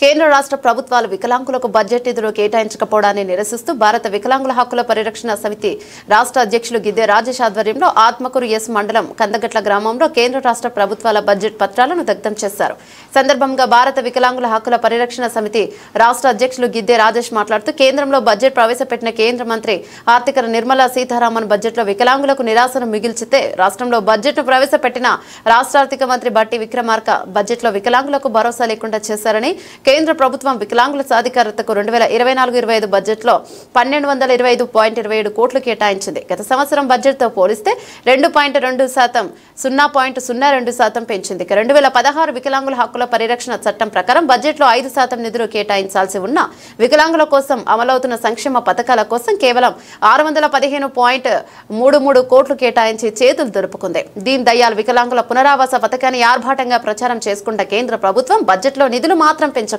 కేంద్ర రాష్ట్ర ప్రభుత్వాలు వికలాంగులకు బడ్జెట్ నిధులు కేటాయించకపోవడాన్ని నిరసిస్తూ భారత వికలాంగుల హక్కుల పరిరక్షణ సమితి రాష్ట్ర అధ్యక్షులు గిద్దె రాజేష్ ఆధ్వర్యంలో ఆత్మకూరు ఎస్ మండలం కందగట్ల గ్రామంలో కేంద్ర రాష్ట్ర ప్రభుత్వాల బడ్జెట్ పత్రాలను దగ్ధం చేశారు. సందర్భంగా భారత వికలాంగుల హక్కుల పరిరక్షణ సమితి రాష్ట్ర అధ్యక్షులు గిద్దె రాజేష్ మాట్లాడుతూ కేంద్రంలో బడ్జెట్ ప్రవేశపెట్టిన కేంద్ర మంత్రి ఆర్థిక నిర్మలా సీతారామన్ బడ్జెట్లో వికలాంగులకు నిరాశను మిగిల్చితే రాష్ట్రంలో బడ్జెట్ను ప్రవేశపెట్టిన రాష్ట్ర ఆర్థిక మంత్రి బట్టి విక్రమార్క బడ్జెట్లో వికలాంగులకు భరోసా లేకుండా చేశారని, కేంద్ర ప్రభుత్వం వికలాంగుల సాధికారతకు 2024-25 బడ్జెట్లో 1225.27 కోట్లు కేటాయించింది. గత సంవత్సరం బడ్జెట్తో పోలిస్తే 2.2% 0.02% పెంచింది. 2016 వికలాంగుల హక్కుల పరిరక్షణ చట్టం ప్రకారం బడ్జెట్లో 5% నిధులు కేటాయించాల్సి ఉన్న వికలాంగుల కోసం అమలవుతున్న సంక్షేమ పథకాల కోసం కేవలం 615.33 కోట్లు కేటాయించి చేతులు దులుపుకుంది. దీన్ దయాళ్ వికలాంగుల పునరావాస పథకాన్ని ఆర్భాటంగా ప్రచారం చేసుకున్న కేంద్ర ప్రభుత్వం బడ్జెట్లో నిధులు మాత్రం పెంచకుండా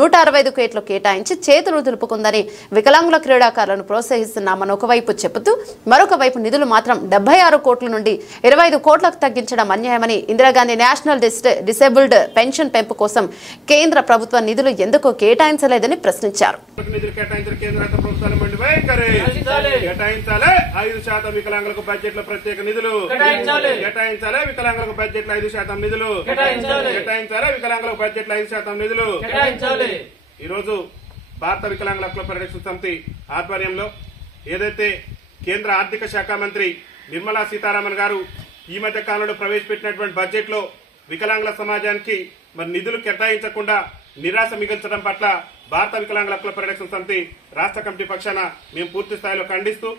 165 కోట్లు కేటాయించి చేతులు దులుపుకుందని వికలాంగుల క్రీడాకారులను ప్రోత్సహిస్తున్నామని ఒకవైపు చెబుతూ మరొక వైపు నిధులు మాత్రం 76 కోట్ల నుండి 25 కోట్లకు తగ్గించడం అన్యాయమని, ఇందిరాగాంధీ నేషనల్ డిసేబుల్డ్ పెన్షన్ పెంపు కోసం కేంద్ర ప్రభుత్వం నిధులు ఎందుకు కేటాయించలేదని ప్రశ్నించారు. వికలాంగులకు బడ్జెట్ లో ప్రత్యేక నిధులు కేటాయించాలి, వికలాంగులకు బడ్జెట్ లో 5% నిధులు కేటాయించాలి, వికలాంగులకు బడ్జెట్ లో 5% నిధులు కేటాయించాలి. ఈ రోజు భారత వికలాంగుల హక్కుల పరిరక్షణ సమితి ఆధ్వర్యంలో ఏదైతే కేంద్ర ఆర్థిక శాఖ మంత్రి నిర్మలా సీతారామన్ గారు ఈ మధ్య కాలంలో ప్రవేశపెట్టినటువంటి బడ్జెట్ లో వికలాంగుల సమాజానికి మరి నిధులు కేటాయించకుండా నిరాశ మిగిల్చడం పట్ల భారత వికలాంగుల హక్కుల పరిరక్షణ సమితి రాష్ట్ర కమిటీ పక్షాన మేము పూర్తి స్థాయిలో ఖండిస్తూ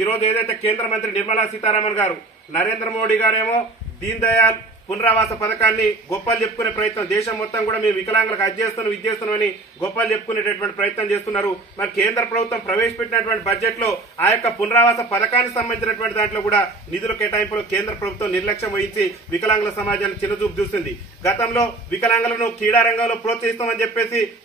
ఈ రోజు ఏదైతే కేంద్ర మంత్రి నిర్మలా సీతారామన్ గారు నరేంద్ర మోడీ గారేమో దీన్ దయాళ్ పునరావాస పథకాన్ని గొప్పలు చెప్పుకునే ప్రయత్నం, దేశం మొత్తం కూడా మేము వికలాంగులకు అది చేస్తున్నాం ఇది చేస్తున్నామని గొప్పలు చెప్పుకునేటటువంటి ప్రయత్నం చేస్తున్నారు. మరి కేంద్ర ప్రభుత్వం ప్రవేశపెట్టినటువంటి బడ్జెట్ లో ఆ యొక్క పునరావాస పథకానికి సంబంధించినటువంటి దాంట్లో కూడా నిధుల కేటాయింపులో కేంద్ర ప్రభుత్వం నిర్లక్ష్యం వహించి వికలాంగుల సమాజాన్ని చిన్నచూపు చూస్తుంది. గతంలో వికలాంగులను క్రీడా రంగంలో ప్రోత్సహిస్తామని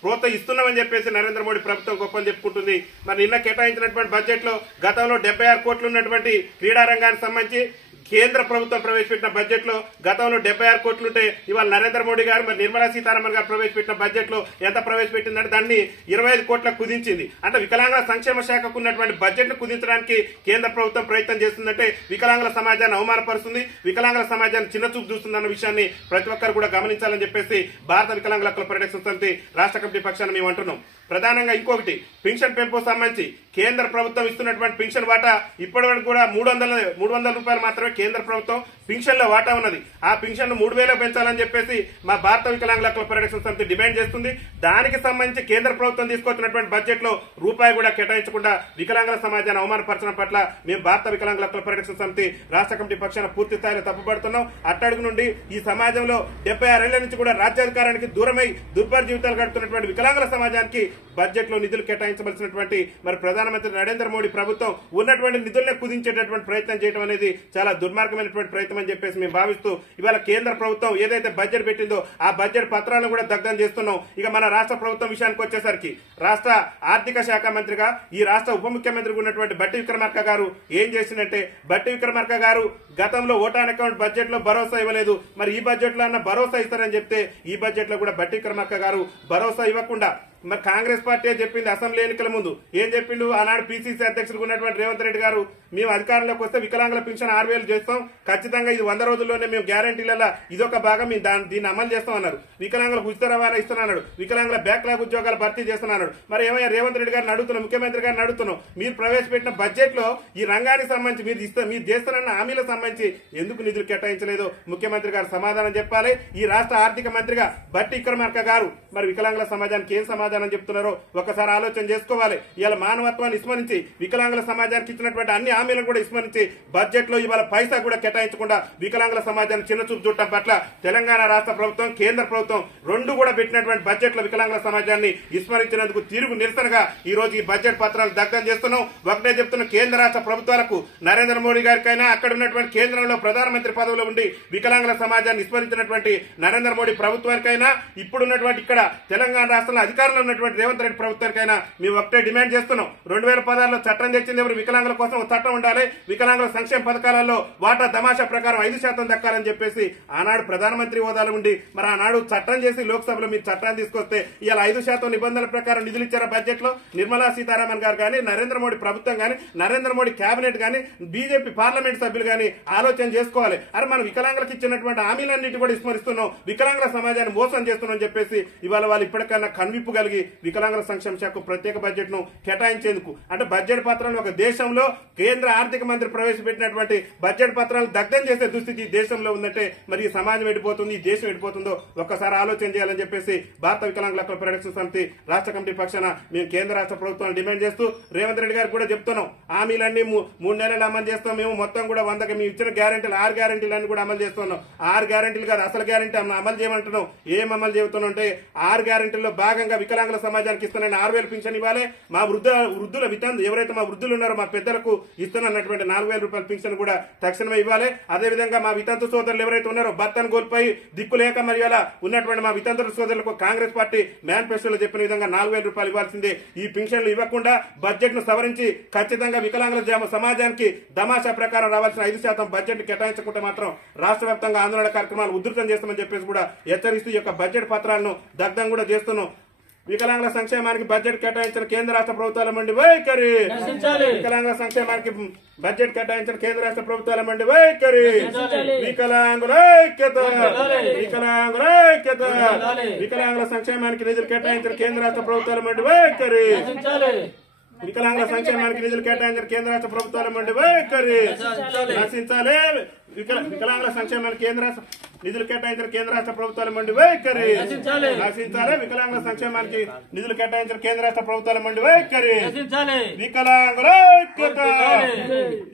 ప్రోత్సహిస్తున్నామని చెప్పేసి నరేంద్ర మోడీ ప్రభుత్వం గొప్పలు చెప్పుకుంటుంది. మరి నిన్న కేటాయించినటువంటి బడ్జెట్ లో గతంలో 76 కోట్లు ఉన్నటువంటి క్రీడా రంగానికి సంబంధించి కేంద్ర ప్రభుత్వం ప్రవేశపెట్టిన బడ్జెట్ లో గతంలో 76 కోట్లుంటే ఇవాళ నరేంద్ర మోడీ గారు మరి నిర్మలా సీతారామన్ గారు ప్రవేశపెట్టిన బడ్జెట్ లో ఎంత ప్రవేశపెట్టిందంటే దాన్ని 25 కోట్లకు కుదించింది. అంటే వికలాంగుల సంక్షేమ శాఖకు ఉన్నటువంటి బడ్జెట్ ను కుదించడానికి కేంద్ర ప్రభుత్వం ప్రయత్నం చేస్తుందంటే వికలాంగుల సమాజాన్ని అవమానపరుస్తుంది, వికలాంగుల సమాజాన్ని చిన్నచూపు చూస్తుందన్న విషయాన్ని ప్రతి ఒక్కరు కూడా గమనించాలని చెప్పేసి భారత వికలాంగుల హక్కుల పరిరక్షణ సమితి రాష్ట్ర కమిటీ పక్షాన మేము అంటున్నాం. ప్రధానంగా ఇంకొకటి పెన్షన్ పెంపు సంబంధించి కేంద్ర ప్రభుత్వం ఇస్తున్నటువంటి పెన్షన్ వాటా ఇప్పటి వరకు కూడా 300 రూపాయలు మాత్రమే కేంద్ర ప్రభుత్వం పెన్షన్ లో వాటా ఉన్నది. ఆ పెన్షన్ ను 3000 పెంచాలని చెప్పేసి మా భారత వికలాంగుల హక్కుల పరిరక్షణ సమితి డిమాండ్ చేస్తుంది. దానికి సంబంధించి కేంద్ర ప్రభుత్వం తీసుకొచ్చినటువంటి బడ్జెట్ లో రూపాయి కూడా కేటాయించకుండా వికలాంగుల సమాజాన్ని అవమానపరచడం పట్ల మేము భారత వికలాంగుల హక్కుల పరిరక్షణ సమితి రాష్ట్ర కమిటీ పక్షాన పూర్తి స్థాయిలో తప్పుపడుతున్నాం. అట్టడుగు నుండి ఈ సమాజంలో 76 ఏళ్ల నుంచి కూడా రాజ్యాధికారానికి దూరమై దుర్భర జీవితాలు గడుపుతున్నటువంటి వికలాంగుల సమాజానికి బడ్జెట్ లో నిధులు కేటాయించవలసినటువంటి మరి ప్రధానమంత్రి నరేంద్ర మోడీ ప్రభుత్వం ఉన్నటువంటి నిధులనే కుదించేటటువంటి ప్రయత్నం చేయడం అనేది చాలా దుర్మార్గమైనటువంటి ప్రయత్నం అని చెప్పేసి మేము భావిస్తూ ఇవాళ కేంద్ర ప్రభుత్వం ఏదైతే బడ్జెట్ పెట్టిందో ఆ బడ్జెట్ పత్రాలను కూడా దగ్ధం చేస్తున్నాం. ఇక మన రాష్ట్ర ప్రభుత్వం విషయానికి వచ్చేసరికి రాష్ట్ర ఆర్థిక శాఖ మంత్రిగా ఈ రాష్ట్ర ఉప ముఖ్యమంత్రిగా ఉన్నటువంటి బట్టి విక్రమార్క గారు ఏం చేసిందంటే, బట్టి విక్రమార్క గారు గతంలో ఓటాన్ అకౌంట్ బడ్జెట్ లో భరోసా ఇవ్వలేదు, మరి ఈ బడ్జెట్ లో అన్న భరోసా ఇస్తారని చెప్తే ఈ బడ్జెట్ లో కూడా బట్టి విక్రమార్క గారు భరోసా ఇవ్వకుండా మరి కాంగ్రెస్ పార్టీ చెప్పింది అసెంబ్లీ ఎన్నికల ముందు ఏం చెప్పిండు, ఆనాడు పిసిసి అధ్యక్షుడు ఉన్నటువంటి రేవంత్ రెడ్డి గారు మేము అధికారంలోకి వస్తే వికలాంగుల పెన్షన్ 6000 చేస్తాం, ఖచ్చితంగా ఇది 100 రోజుల్లోనే మేము గ్యారంటీలలో ఇదొక భాగం మేము దీన్ని అమలు చేస్తాం అన్నారు. వికలాంగులకు ఉచిత రవాణా ఇస్తున్నాడు, వికలాంగుల బ్యాక్లాగ్ ఉద్యోగాలు భర్తీ చేస్తున్నాడు. మరి ఏమయ్యా రేవంత్ రెడ్డి గారిని అడుగుతున్నాం, ముఖ్యమంత్రి గారిని అడుగుతున్నాం, మీరు ప్రవేశపెట్టిన బడ్జెట్ లో ఈ రంగానికి సంబంధించి మీరు చేస్తున్న హామీలకు సంబంధించి ఎందుకు నిధులు కేటాయించలేదో ముఖ్యమంత్రి గారు సమాధానం చెప్పాలి. ఈ రాష్ట్ర ఆర్థిక మంత్రిగా బట్టి విక్రమార్క గారు మరి వికలాంగుల సమాజానికి ఏం సమాధానం చెప్తున్నారో ఒకసారి ఆలోచన చేసుకోవాలి. ఇవాళ మానవత్వాన్ని విస్మరించి వికలాంగుల సమాజానికి ఇచ్చినటువంటి అన్ని హామీలను కూడా విస్మరించి బడ్జెట్ లో ఇవాళ పైసా కూడా కేటాయించకుండా వికలాంగుల సమాజాన్ని చిన్నచూపు చూడటం పట్ల తెలంగాణ రాష్ట్ర ప్రభుత్వం కేంద్ర ప్రభుత్వం రెండు కూడా పెట్టినటువంటి బడ్జెట్ లో వికలాంగుల సమాజాన్ని విస్మరించినందుకు తీరుగు నిరసనగా ఈ రోజు ఈ బడ్జెట్ పత్రాలు దగ్ధం చేస్తున్నాం. ఒకటే చెప్తున్న కేంద్ర రాష్ట్ర ప్రభుత్వాలకు నరేంద్ర మోడీ గారికైనా అక్కడ ఉన్నటువంటి కేంద్రంలో ప్రధానమంత్రి పదవిలో ఉండి వికలాంగుల సమాజాన్ని విస్మరించినటువంటి నరేంద్ర మోడీ ప్రభుత్వానికైనా ఇప్పుడున్నటువంటి ఇక్కడ తెలంగాణ రాష్ట్రంలో అధికారంలో ఉన్నటువంటి రేవంత్ రెడ్డి ప్రభుత్వానికైనా మేము ఒకటే డిమాండ్ చేస్తున్నాం. 2016లో చట్టం తెచ్చింది ఎవరు, వికలాంగుల కోసం చట్టం వాటా ఉండాలి, వికలాంగుల సంక్షేమ పథకాలలో వాటా తమాషా ప్రకారం 5% దక్కాలని చెప్పేసి ఆనాడు ప్రధానమంత్రి హోదాలో ఉండి మరి ఆనాడు చట్టం చేసి లోక్సభలో మీరు చట్టాన్ని తీసుకొస్తే ఇలా 5% నిబంధనల ప్రకారం నిధులు ఇచ్చారా బడ్జెట్ లో? నిర్మలా సీతారామన్ గారు కానీ, నరేంద్ర మోడీ ప్రభుత్వం కానీ, నరేంద్ర మోడీ కేబినెట్ కానీ, బీజేపీ పార్లమెంట్ సభ్యులు కానీ ఆలోచన చేసుకోవాలి. అరే మనం వికలాంగులకు ఇచ్చినటువంటి హామీలన్నింటి కూడా విస్మరిస్తున్నాం, వికలాంగుల సమాజాన్ని మోసం చేస్తున్నాం చెప్పేసి ఇవాళ వాళ్ళు ఇప్పటికన్నా కనువిప్పు కలిగి వికలాంగుల సంక్షేమ శాఖకు ప్రత్యేక బడ్జెట్ ను కేటాయించేందుకు అంటే బడ్జెట్ పత్రాలను ఒక దేశంలో కేంద్ర ఆర్థిక మంత్రి ప్రవేశపెట్టినటువంటి బడ్జెట్ పత్రాలను దగ్ధం చేసే దుస్థితి దేశంలో ఉందంటే మరి ఈ సమాజం ఎడిపోతుంది, ఈ దేశం ఎడిపోతుందో ఒక్కసారి ఆలోచన చేయాలని చెప్పేసి భారత వికలాంగుల హక్కుల పరిరక్షణ సమితి రాష్ట్ర కమిటీ పక్షాన మేము కేంద్ర రాష్ట్ర ప్రభుత్వాన్ని డిమాండ్ చేస్తూ రేవంత్ రెడ్డి గారు కూడా చెప్తున్నాం, హామీలన్నీ 3 నెలలు అమలు చేస్తాం, మేము మొత్తం కూడా 100కి మేము ఇచ్చిన గ్యారెంటీలు 6 గ్యారెంటీలన్నీ కూడా అమలు చేస్తున్నాం. 6 గ్యారెంటీలు కాదు అసలు గ్యారెంటీ అమలు చేయమంటున్నాం. ఏం అమలు చేస్తున్నాం అంటే 6 గ్యారెంటీల్లో భాగంగా వికలాంగుల సమాజానికి ఇస్తున్నాను 6,000 పింఛన్ ఇవ్వాలి, మా వృద్ధుల ఎవరైతే మా వృద్ధులు ఉన్నారో మా పెద్దలకు ఇస్తున్నటువంటి 4,000 రూపాయల పింఛన్ కూడా తక్షణమే ఇవ్వాలి. అదేవిధంగా మా వితంతు సోదరులు ఎవరైతే ఉన్నారో భర్తను కోల్పోయి దిక్కు లేక మరి అలా ఉన్నటువంటి మా వితంతు సోదరులకు కాంగ్రెస్ పార్టీ మేనిఫెస్టోలో చెప్పిన విధంగా 4,000 రూపాయలు ఇవ్వాల్సిందే. ఈ పింఛన్లు ఇవ్వకుండా బడ్జెట్ ను సవరించి ఖచ్చితంగా వికలాంగుల సమాజానికి దమాషా ప్రకారం రావాల్సిన 5% బడ్జెట్ ను కేటాయించకుంటే మాత్రం రాష్ట్ర వ్యాప్తంగా ఆందోళన కార్యక్రమాలు ఉధృతం చేస్తామని చెప్పేసి కూడా హెచ్చరిస్తూ ఈ యొక్క బడ్జెట్ పత్రాలను దగ్ధం కూడా చేస్తున్నాం. వికలాంగుల సంక్షేమానికి బడ్జెట్ కేటాయించిన కేంద్ర రాష్ట్ర ప్రభుత్వాల మండి వైఖరి, వికలాంగుల సంక్షేమానికి బడ్జెట్ కేటాయించిన కేంద్ర రాష్ట్ర ప్రభుత్వాల మండి వైఖరి, వికలాంగుల ఐక్యత, వికలాంగుల ఐక్యత, వికలాంగుల సంక్షేమానికి నిధులు కేటాయించిన కేంద్ర రాష్ట్ర ప్రభుత్వాల మండి వైఖరి, వికలాంగుల సంక్షేమానికి నిధులు కేటాయించిన కేంద్ర రాష్ట్ర ప్రభుత్వాల మండి వైఖరి నశించాలి. వికలాంగుల సంక్షేమానికి నిధులు కేటాయించిన కేంద్ర రాష్ట్ర ప్రభుత్వాల మండి వైఖరి నశించాలి. వికలాంగుల సంక్షేమానికి నిధులు కేటాయించిన కేంద్ర రాష్ట్ర ప్రభుత్వాల మండి వైఖరి, వికలాంగుల ఐక్యత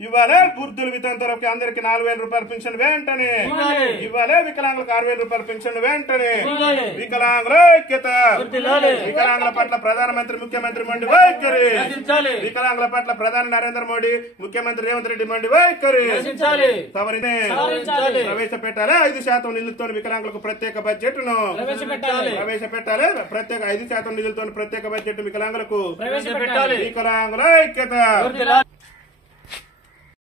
ఇవ్వాలి. వృద్ధులు వితంతులకు అందరికి 4,000 రూపాయల పింఛన్ వెంటనే ఇవ్వాలి, వికలాంగులకు 6,000 రూపాయల పింఛన్ వెంటనే, వికలాంగుల ఐక్యత, వికలాంగుల పట్ల ప్రధానమంత్రి ముఖ్యమంత్రి మండి వైఖరి, వికలాంగుల పట్ల ప్రధాని నరేంద్ర మోడీ ముఖ్యమంత్రి రేవంత్ రెడ్డి మండి వైఖరి సవరినే ప్రవేశపెట్టాలి. 5% నిధులతో వికలాంగులకు ప్రత్యేక బడ్జెట్ ను ప్రవేశపెట్టాలి. ప్రత్యేక 5% నిధులతో ప్రత్యేక బడ్జెట్ వికలాంగులకు, వికలాంగుల ఐక్యత.